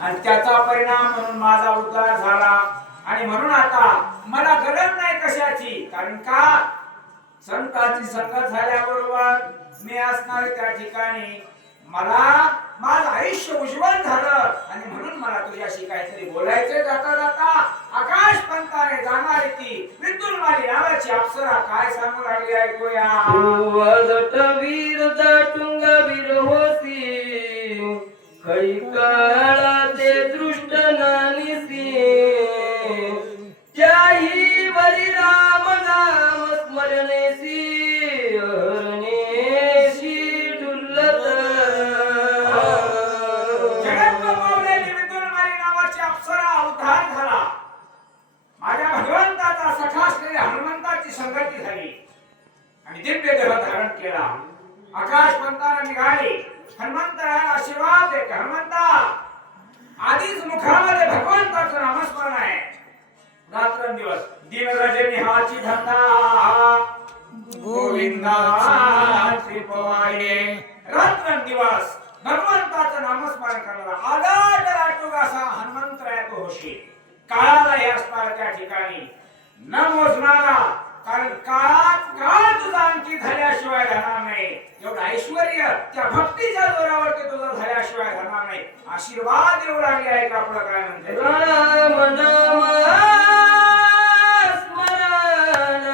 आणि त्याचा परिणाम म्हणून माझा उद्धार झाला. आणि म्हणून आता मला गरज नाही कशाची. कारण का? संतांची संगत झाल्याबरोबर मी असणार त्या ठिकाणी. मला माझं आयुष्य उज्ज्वल झालं. आणि म्हणून मला तुझ्याशी काहीतरी बोलायचं जाता जाता आकाश पंताने जाणारी ती विद्युल माली नावाची अप्सरा काय सांगू लागली ऐकूया? वदट वीर दाटुंग वीर होती. खळी आणि दिव्य देह धारण केला. आकाश पंताला निघाले. हनुमंतराय आशीर्वाद देते हनुमंता आधीच मुखामध्ये भगवंताचं नामस्मरण आहे. रात्रंदिवस दिनरजनी हाची धंदा गोविंदाची पवाये रात्रंदिवस भगवंताचं नामस्मरण करणारा आदाट राटोग असा हनुमंतराय तो होशी. काळाला हे असणार त्या ठिकाणी. न मोजणारा कारण काळ तुझा आणखी झाल्याशिवाय राहणार नाही एवढं ऐश्वर त्या भक्तीच्या जोरावरती तुझं झाल्याशिवाय राहणार नाही. आशीर्वाद येऊ लागले आहे का आपलं काय म्हणते राम नाम स्मरण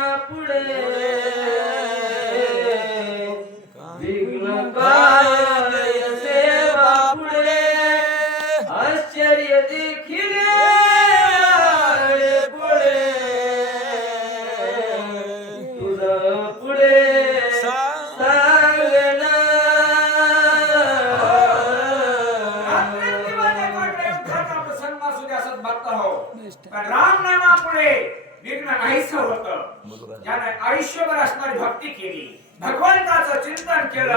पण राम नामापुढे विघ्न नाहीस होत. ज्याने आयुष्यभर असणारी भक्ती केली भगवंताचं चिंतन केलं